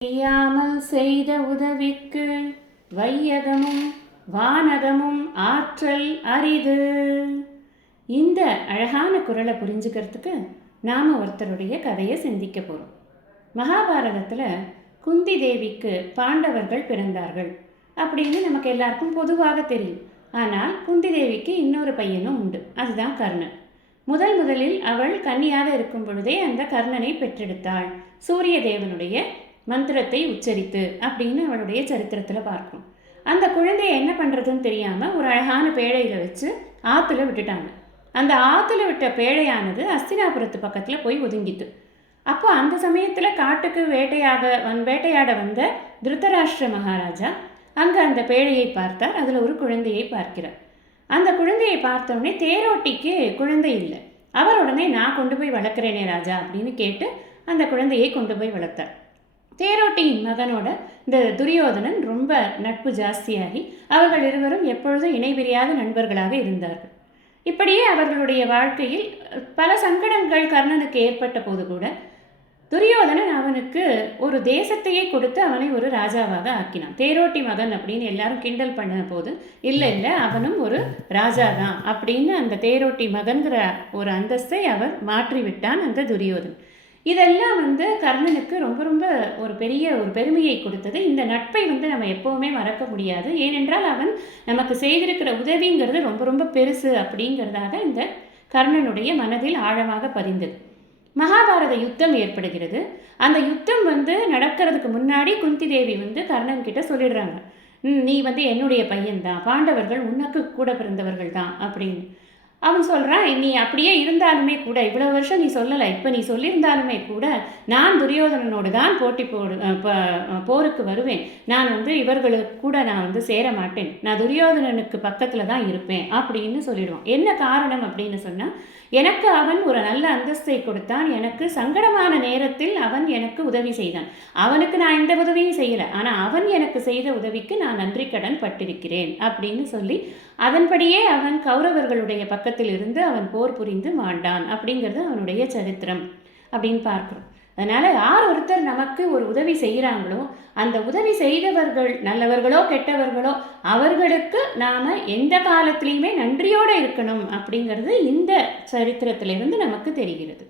செய்யாமல் செய்த உதவிக்கு வையகமும் வானகமும் ஆற்றல் அரிது. இந்த அழகான குறளை புரிஞ்சுக்கிறதுக்கு நாம் ஒருத்தருடைய கதையை சிந்திக்க போகிறோம். மகாபாரதத்தில் குந்தி தேவிக்கு பாண்டவர்கள் பிறந்தார்கள் அப்படின்னு நமக்கு எல்லாருக்கும் பொதுவாக தெரியும். ஆனால் குந்தி தேவிக்கு இன்னொரு பையனும் உண்டு, அதுதான் கர்ணன். முதலில் அவள் கன்னியாக இருக்கும் பொழுதே அந்த கர்ணனை பெற்றெடுத்தாள், சூரிய தேவனுடைய மந்திரத்தை உச்சரித்து அப்படின்னு அவளுடைய சரித்திரத்தில் பார்க்கும். அந்த குழந்தைய என்ன பண்ணுறதுன்னு தெரியாமல் ஒரு அழகான பேழையில் வச்சு ஆற்றுல விட்டுட்டாங்க. அந்த ஆற்றுல விட்ட பேழையானது அஸ்தினாபுரத்து பக்கத்தில் போய் ஒதுங்கிட்டு. அப்போ அந்த சமயத்தில் காட்டுக்கு வேட்டையாட வந்த திருதராஷ்டிர மகாராஜா அங்கே அந்த பேழையை பார்த்தார். அதில் ஒரு குழந்தையை பார்க்கிறார். அந்த குழந்தையை பார்த்தோடனே தேரோட்டிக்கு குழந்தை இல்லை. அவர் உடனே நான் கொண்டு போய் வளர்க்குறேனே ராஜா அப்படின்னு கேட்டு அந்த குழந்தையை கொண்டு போய் வளர்த்தார். தேரோட்டியின் மகனோட இந்த துரியோதனன் ரொம்ப நட்பு ஜாஸ்தியாகி அவர்கள் இருவரும் எப்பொழுதும் இணைபிரியாத நண்பர்களாக இருந்தார்கள். இப்படியே அவர்களுடைய வாழ்க்கையில் பல சங்கடங்கள் கர்ணனுக்கு ஏற்பட்ட போது கூட துரியோதனன் அவனுக்கு ஒரு தேசத்தையே கொடுத்து அவனை ஒரு ராஜாவாக ஆக்கினான். தேரோட்டி மகன் அப்படின்னு எல்லாரும் கிண்டல் பண்ண போது இல்லை அவனும் ஒரு ராஜா தான் அப்படின்னு அந்த தேரோட்டி மகன்கிற ஒரு அந்தஸ்தை அவர் மாற்றிவிட்டான் அந்த துரியோதன். இதெல்லாம் கர்ணனுக்கு ரொம்ப ரொம்ப ஒரு பெரிய ஒரு பெருமையை கொடுத்தது. இந்த நட்பை நம்ம எப்போவுமே மறக்க முடியாது. ஏனென்றால் அவன் நமக்கு செய்திருக்கிற உதவிங்கிறது ரொம்ப ரொம்ப பெருசு அப்படிங்கிறதாக இந்த கர்ணனுடைய மனதில் ஆழமாக பதிந்தது. மகாபாரத யுத்தம் ஏற்படுகிறது. அந்த யுத்தம் நடக்கிறதுக்கு முன்னாடி குந்தி தேவி கர்ணன் கிட்ட சொல்லிடுறாங்க, நீ என்னுடைய பையன்தான், பாண்டவர்கள் உனக்கு கூட பிறந்தவர்கள் தான் அப்படின்னு. அவன் சொல்கிறான், நீ அப்படியே இருந்தாலுமே கூட இவ்வளோ வருஷம் நீ சொல்லலை, இப்போ நீ சொல்லியிருந்தாலுமே கூட நான் துரியோதனனோடு தான் போருக்கு வருவேன். நான் இவர்களுக்கு கூட நான் சேர மாட்டேன். நான் துரியோதனனுக்கு பக்கத்தில் தான் இருப்பேன் அப்படின்னு சொல்லிடுவான். என்ன காரணம் அப்படின்னு சொன்னால், எனக்கு அவன் ஒரு நல்ல அந்தஸ்தை கொடுத்தான். எனக்கு சங்கடமான நேரத்தில் அவன் எனக்கு உதவி செய்தான். அவனுக்கு நான் எந்த உதவியும் செய்யலை, ஆனால் அவன் எனக்கு செய்த உதவிக்கு நான் நன்றி கடன் பட்டிருக்கிறேன் அப்படின்னு சொல்லி அதன்படியே அவன் கௌரவர்களுடைய பக்கத்தில் இருந்து அவன் போர் புரிந்து மாண்டான் அப்படிங்கிறது அவனுடைய சரித்திரம் அப்படின்னு பார்க்குறோம். அதனால் யார் ஒருத்தர் நமக்கு ஒரு உதவி செய்கிறாங்களோ அந்த உதவி செய்தவர்கள் நல்லவர்களோ கெட்டவர்களோ அவர்களுக்கு நாம் எந்த காலத்துலேயுமே நன்றியோடு இருக்கணும் அப்படிங்கிறது இந்த சரித்திரத்திலிருந்து நமக்கு தெரிகிறது.